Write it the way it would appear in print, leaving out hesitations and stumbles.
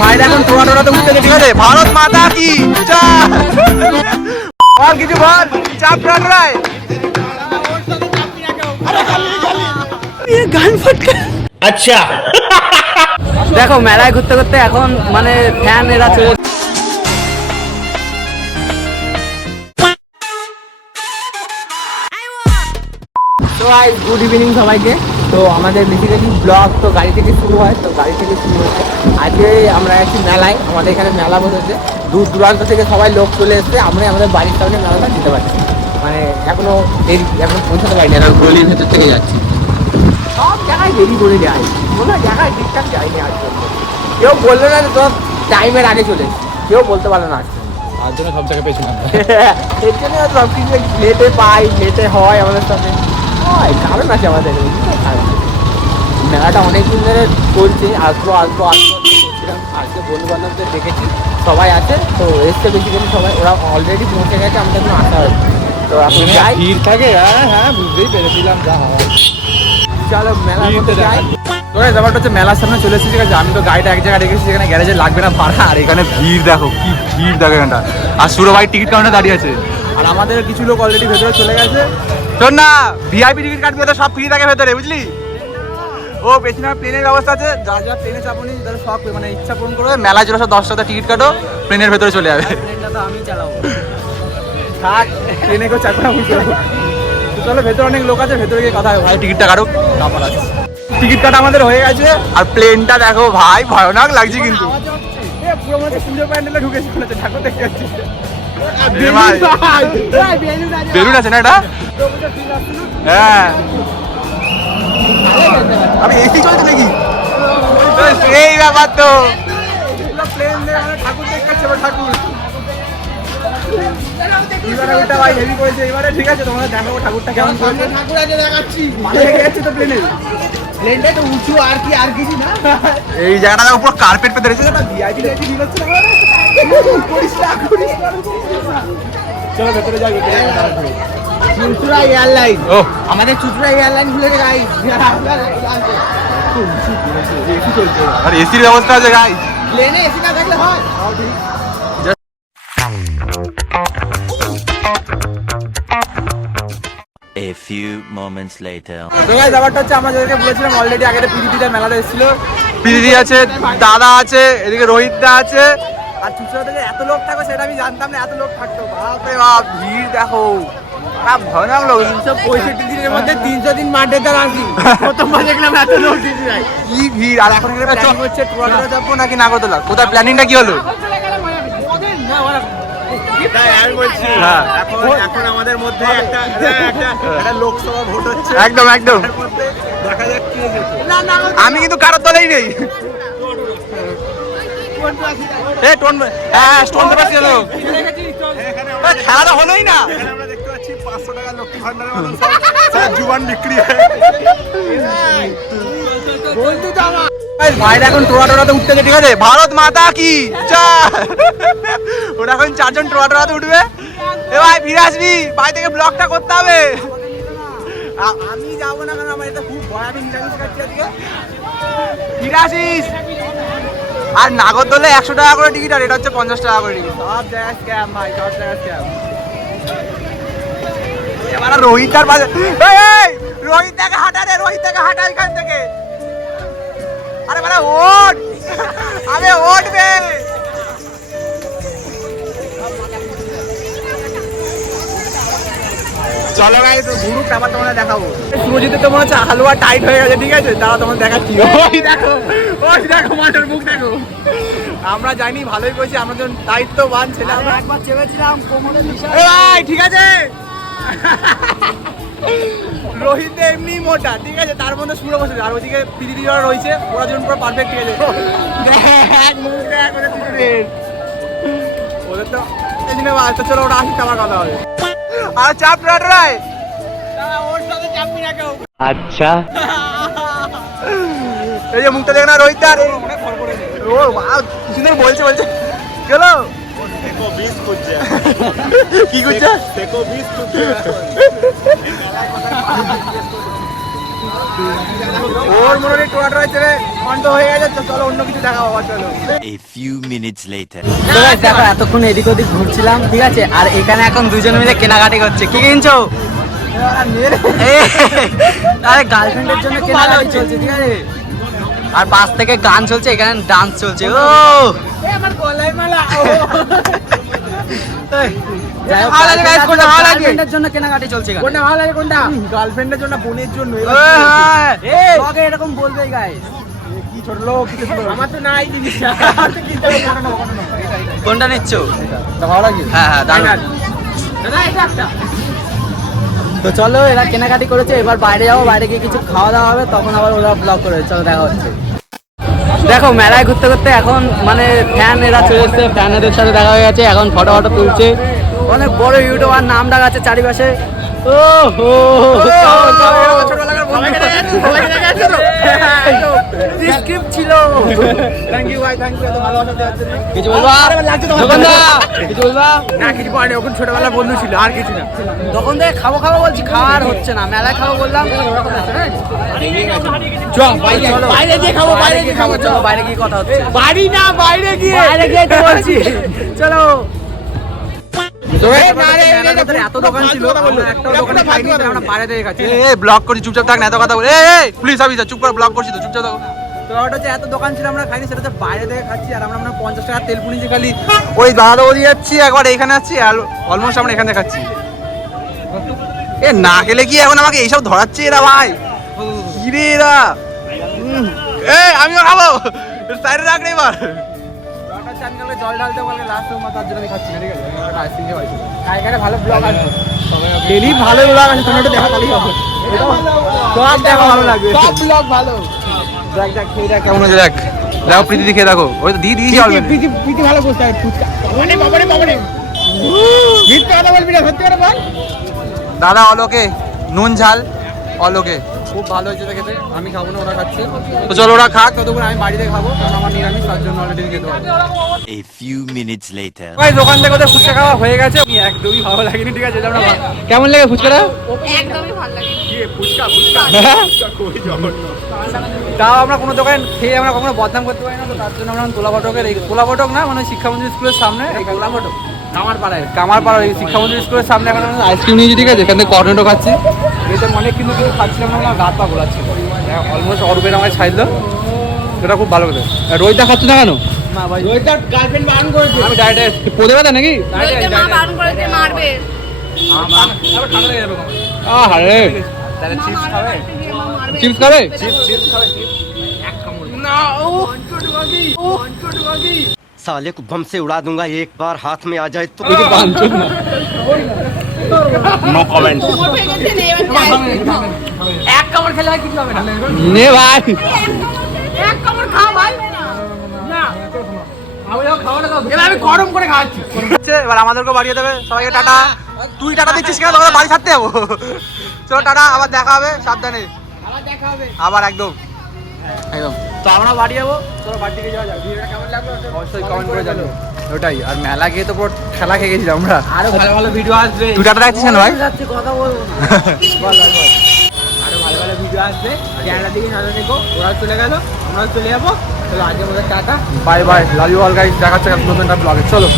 ভাইরা এখন টোয়াটোরাতে উঠতেছে, ঠিক আছে? ভারত মাতা কি বল, কিছু বল। চাপ রায় গান ফটকা। আচ্ছা দেখো মেলায় ঘুরতে ঘুরতে এখন মানে ফ্যান এরা চলে। তো ভাই গুড ইভিনিং সবাইকে। তো আমাদের বেসিক্যালি ব্লগ তো গাড়ি থেকে শুরু হয়, তো গাড়ি থেকে শুরু হচ্ছে। আজকে আমরা একটি মেলায়, আমাদের এখানে মেলা বসেছে, দূর দূরান্ত থেকে সবাই লোক চলে এসছে। আমরা আমাদের বাড়ির সামনে মেলাটা দিতে পারছি, মানে এখনো দেরি, এখন পৌঁছাতে পারিনি, এখন গলির ভেতর থেকে যাচ্ছি। সব জায়গায় দেরি করে যাই, কোনো জায়গায় ঠিকঠাক যায়নি আজ পর্যন্ত। কেউ বললো না যে তোর টাইমের আগে চলে, কেউ বলতে পারলো না আসছে, তার জন্য সব জায়গায় পেয়েছিলাম। এর জন্য সব কিছু লেটে পাই, লেটে হয় আমাদের সাথে, হয় কারণ আছে আমাদের। মেলাটা অনেকদিন ধরে চলছে, আসবো আসবো আসবো করছিলাম। আজকে বন্ধু বান্ধবদের দেখেছি সবাই আছে, তো এসছে বেসিক্যালি সবাই, ওরা অলরেডি পৌঁছে গেছে, আমাদের কোনো আসা হয়েছে। তো এখন যাই, ভিড় থাকে। হ্যাঁ বুঝতেই পেরেছিলাম যা হয়। চলো মেলা করতে যাই। তো ব্যাপারটা হচ্ছে মেলার সামনে চলে এসেছি, ঠিক আছে? আমি তো গাড়িটা এক জায়গায় রেখেছি, সেখানে গ্যারেজে লাগবে না ভাড়া, আর এখানে ভিড় দেখো, কি ভিড় দেখো এখানটা। আর সুরো ভাই টিকিট কাউন্টারে দাঁড়িয়ে আছে, আর আমাদের কিছু লোক অলরেডি ভেতরে চলে গেছে। শোন না, ভিআইপি টিকিট কাটবি তো সব ফ্রি থাকে ভেতরে, বুঝলি? ও পেছনে প্লেনের ব্যবস্থা আছে, যারা যারা প্লেনে চাপনি তারা সব মানে ইচ্ছা পূরণ করবে, মেলায় চলে 10টাতে টিকিট কাটো, প্লেনের ভেতরে চলে যাবে। ট্রেনটা তো আমি চালাবো, থাক প্লেনে কেউ চাপবে না, বুঝতে পারবো। চলো ভেতরে অনেক লোক আছে, ভেতরে গিয়ে কথা হবে। ভাই টিকিটটা কাটো, তারপর আছে। টিকিট কাটা আমাদের হয়ে গেছে, আর প্লেনটা দেখো ভাই, ভয়ানক লাগছে কিন্তু। পুরো মধ্যে পুজো প্যান্ডেলে ঢুকেছে, ঠাকুর দেখতে যাচ্ছি। বেলুন আছে না এটা? হ্যাঁ আমি এসি চলছে নাকি? এই ব্যাপার তো, প্লেন ঠাকুর দেখতে যাচ্ছে, ঠাকুর ঠাকুরটা ভাই হেভি করেছে এবারে, ঠিক আছে? তোমাদের দেখাবো ঠাকুরটা কেমন করেছে। ঠাকুর আছে দেখাচ্ছি, ভালো লেগে যাচ্ছে তো প্লেনে। প্লেনটা তো উঁচু, আর কি আর কিছু না। এই জায়গাটা উপর কার্পেট পেতে রয়েছে, ভিআইপি ভিআইপি ফিল হচ্ছে না। চলো ভেতরে যাই। চুঁচুড়া এয়ারলাইন, ও আমাদের চুঁচুড়া এয়ারলাইন খুলেছে গাইস। আর এসির ব্যবস্থা আছে গাইস, প্লেনে এসি না থাকলে হয়। A few moments later. তো গাইস ব্যাপারটা হচ্ছে, আমরা যাদেরকে বলেছিলাম অলরেডি আগে পিরিতিটা মেলাতে এসেছিল, পিরিতি আছে, দাদা আছে, এদিকে রোহিত দা আছে, আর চুচড়া থেকে এত লোক থাকবে সেটা আমি জানতাম না, এত লোক থাকতো। বাপরে বাপ, ভিড় দেখো, ভয়ানক লোক। 365 দিনের মধ্যে 300 দিন মাঠে তার আসি, প্রথমবার দেখলাম এত লোক দিদি ভাই, কি ভিড়। আর এখন এখানে প্ল্যানিং হচ্ছে টোয়াটোরা যাবো নাকি নাগরদোলা, কোথায় প্ল্যানিংটা কি হলো? হ্যাঁ এখন আমাদের মধ্যে একটা লোকসভা ভোট হচ্ছে, একদম একদম। দেখা যাক কি হচ্ছে। আমি কিন্তু কারোর দলেই নেই। এ টোন, হ্যাঁ স্টোন পেপার ছিল, খেলাটা হলোই না। আমরা দেখতে পাচ্ছি 500 টাকা লক্ষ্মী ভান্ডারের মতন সব জুবান বিক্রি হয়। বন্ধু তো আমার ভাইরা এখন টোয়াটোরাতে উঠতেছে, ঠিক আছে? ভারত মাতা কি ওরা এখন 4 জন টোয়াটোরাতে উঠবে। এ ভাই ফিরে আসবি, বাড়ি থেকে ব্লগটা করতে হবে। আমি যাবো না, কারণ আমার এটা খুব ভয়, আমি নিরামিষ খাচ্ছি আজকে। ফিরে আসিস। আর নাগরদোলে 100 টাকা করে টিকিট, আর এটা হচ্ছে 50 টাকা করে টিকিট। সব জায়গায় স্ক্যাম ভাই, সব জায়গায় স্ক্যাম। এবার রোহিত আর বাজে, রোহিত থেকে হাঁটা রে, রোহিত থেকে হাঁটা এখান থেকে। আরে মানে ওঠ, আরে ওঠবে। চলো গাইস, তো গুরু ব্যাপার তোমাদের দেখাবো। সুরজিতের তো মনে হচ্ছে হালুয়া টাইট হয়ে গেছে, ঠিক আছে? তারা তোমাদের দেখাচ্ছি। ওই দেখো, ওই দেখো মাঠের মুখ দেখো। আমরা জানি ভালোই করেছি, আমরা যখন দায়িত্ববান ছিলাম। আমরা একবার চেপেছিলাম কোমরে নিশা। এ ভাই ঠিক আছে, রোহিত এমনি মোটা, ঠিক আছে? তার মধ্যে সুরে বসেছে, আর ওইদিকে পিদিদি যারা রয়েছে ওরা যেমন পুরো পারফেক্ট, ঠিক আছে? দেখ মুখ দেখ ওদের দুজনের, ওদের তো এই জন্য তো চলো ওরা আসি, আমার কথা হবে। আর চাপ রায় ওর সাথে চাপবি না কেউ। আচ্ছা, এই যে মুখটা দেখ না রোহিত দার, ও বাহ কি সুন্দর বলছে বলছে। চলো কি করছে? ওর মনে হয় টোয়া রয়েছে রে বন্ধ হয়ে গেছে, তো চলো অন্য কিছু দেখা বাবা চলো। A few minutes later. তো guys, দেখো এতক্ষণ এদিক ওদিক ঘুরছিলাম, ঠিক আছে, আর এখানে এখন দুজনে মিলে কেনাকাটি করছে। কি কিনছো? আরে গার্লফ্রেন্ডের জন্য কেনাকাটি চলছে, ঠিক আছে, আর পাশ থেকে গান চলছে, এখানে ডান্স চলছে। ও আমার গলায় মালা যাই হোক, ভালো লাগে guys, কোনটা ভালো লাগে? গার্লফ্রেন্ডের জন্য কেনাকাটি চলছে এখানে। কোনটা ভালো লাগে কোনটা? গার্লফ্রেন্ডের জন্য, বোনের জন্য। ব্লগে এরকম বলবেই গাইস। কি ছোট লোক, কি ছোট লোক। আমার তো নাই জিনিসটা। কোনটা নিচ্ছ? ভালো লাগে। হ্যাঁ হ্যাঁ, দাঁড়ান। দাদা এটা একটা। তো চলো, এরা কেনাকাটি করেছে, এবার বাইরে যাবো, বাইরে গিয়ে কিছু খাওয়া দাওয়া হবে, তখন আবার ওরা ব্লগ করে। চলো দেখা হচ্ছে। দেখো মেলায় ঘুরতে ঘুরতে এখন মানে ফ্যান এরা চলে এসছে, ফ্যানেদের সাথে দেখা হয়ে গেছে, এখন ফটো ফটো তুলছে। অনেক বড় ইউটিউবার নাম ডাক আছে চারিপাশে। ও হো স্ক্রিপ্ট ছিল। থ্যাংক ইউ ভাই, থ্যাংক ইউ, এত ভালোবাসা দেওয়ার জন্য। কিছু বলবা দোকানদার? কিছু বলবা? না কিছু পারে, ওখানে ছোটবেলা বন্ধু ছিল, আর কিছু না। তখন থেকে খাবো খাবো বলছি, খাওয়ার হচ্ছে না। মেলায় খাবো বললাম, চল বাইরে গিয়ে খাবো, বাইরে গিয়ে খাবো। চলো বাইরে গিয়ে কথা হচ্ছে। বাড়ি না, বাইরে গিয়ে তো বলছি চলো। এত দোকান ছিল, একটা দোকানে খাইনি, আমরা বাইরে থেকে খাচ্ছি। এই ব্লগ করছি, চুপচাপ থাক না, এত কথা বল। এই পুলিশ অফিসার, চুপ করে ব্লগ করছি তো, চুপচাপ থাকো। তো ওটা হচ্ছে এত দোকান ছিল, আমরা খাইনি, সেটা হচ্ছে বাইরে থেকে খাচ্ছি। আর আমরা 50 টাকা তেল পুনিছি খালি, ওই দাদা ওদিকে যাচ্ছি, একবার এখানে যাচ্ছি, অলমোস্ট আমরা এখানে খাচ্ছি। এ না খেলে কি এখন আমাকে এইসব ধরাচ্ছে এরা ভাই? কি রে এরা? আমিও খাবো, সাইডে রাখ রে এবার। জল ঢালতে বলে লাস্ট রুম, তার জন্য আমি খাচ্ছি না, ঠিক আছে? আইসক্রিম খেয়ে বাড়ি চলে যাবো। এখানে ভালো ব্লগ আছে, ডেলি ভালো ব্লগ আছে, তোমরা একটু দেখা তাহলেই হবে। সব দেখা ভালো লাগবে, সব ব্লগ ভালো। দেখ দেখ খেয়ে দেখ কেমন হয়েছে, দেখ দেখো প্রীতি খেয়ে দেখো, ওই তো দিদি প্রীতি ভালো করতে হবে ফুচকা। মানে বাবারে বাবারে, মিথ্যা কথা বলবি না, সত্যি কথা বল। দাদা অলোকে নুন ঝাল অলোকে খুব ভালো হয়েছে খেতে। আমি খাবো না, ওরা খাচ্ছে, তো চলো ওরা খাক, ততক্ষণ আমি বাড়িতে খাবো, কারণ আমার নিরামিষ, তার জন্য অলরেডি খেতে পারবো। A few minutes later. ভাই দোকান থেকে ওদের ফুচকা খাওয়া হয়ে গেছে, একদমই ভালো লাগেনি, ঠিক আছে? কেমন লাগে ফুচকাটা? একদমই ভালো লাগে। তাও আমরা কোনো দোকান খেয়ে আমরা কখনো বদনাম করতে পারি না, তো তার জন্য আমরা তোলা ফটকের, এই তোলা ফটক না, মানে শিক্ষামন্দির স্কুলের সামনে, এই তোলা ফটক কামারপাড়ার এই শিক্ষামন্দির স্কুলের সামনে এখন আমরা আইসক্রিম নিয়েছি, ঠিক আছে? এখান থেকে কর্নেটো খাচ্ছি, এতে অনেক কিন্তু কিছু খাচ্ছিলাম না, আমার গাত পা গোলাচ্ছিল, অলমোস্ট অরূপের আমায় ছাইল, সেটা খুব ভালো করে। রোহিতদা খাচ্ছ না কেন? না ভাই, রোহিতার গার্লফ্রেন্ড বারণ করেছে। আমি ডায়েটে পদে ব্যথা নাকি? রোহিতকে মা বারণ করেছে, মারবে। আরে তাহলে মা চিপস মারবে, খাবে? বাড়িতে গিয়ে মা মারবে। চিপস খাবে? চিপস খাবে? साले को बम से उड़ा दूंगा एक बार हाथ में आ जाए तो। No comment. কোমর ভেঙেছে, নে এবার যাই। এক কামড় খেলে আর কিছু হবে না। নে ভাই, এক কামড় খাও ভাই। এবার আমি গরম করে খাওয়াচ্ছি। এবার আমাদেরকে বাড়িয়ে দেবে, সবাইকে টাটা। তুই টাটা দিচ্ছিস কেন? তোমরা বাড়ি ছাড়তে যাবো। চলো টাটা, আবার দেখা হবে, সাবধানে, আবার একদম একদম। তো আমরা বাড়ি যাবো, চলো বাড়ি থেকে যাওয়া যাক। ভিডিওটা কেমন লাগলো অবশ্যই কমেন্ট করে জানো। ওটাই, আর মেলা গিয়ে তো পুরো খেলা খেয়ে গেছিলাম আমরা। আরো ভালো ভালো ভিডিও আসবে। তুই টাটা রাখছিস কেন ভাই? যাচ্ছে কথা বলবো না। আরো ভালো ভালো ভিডিও আসবে, ক্যামেরা দিকে নজর রেখো। ওরাও চলে গেল, আমরাও চলে যাবো। চলো আজকের মতো টাটা। Bye bye, love you all guys, দেখা হচ্ছে নতুন একটা ব্লগে, চলো।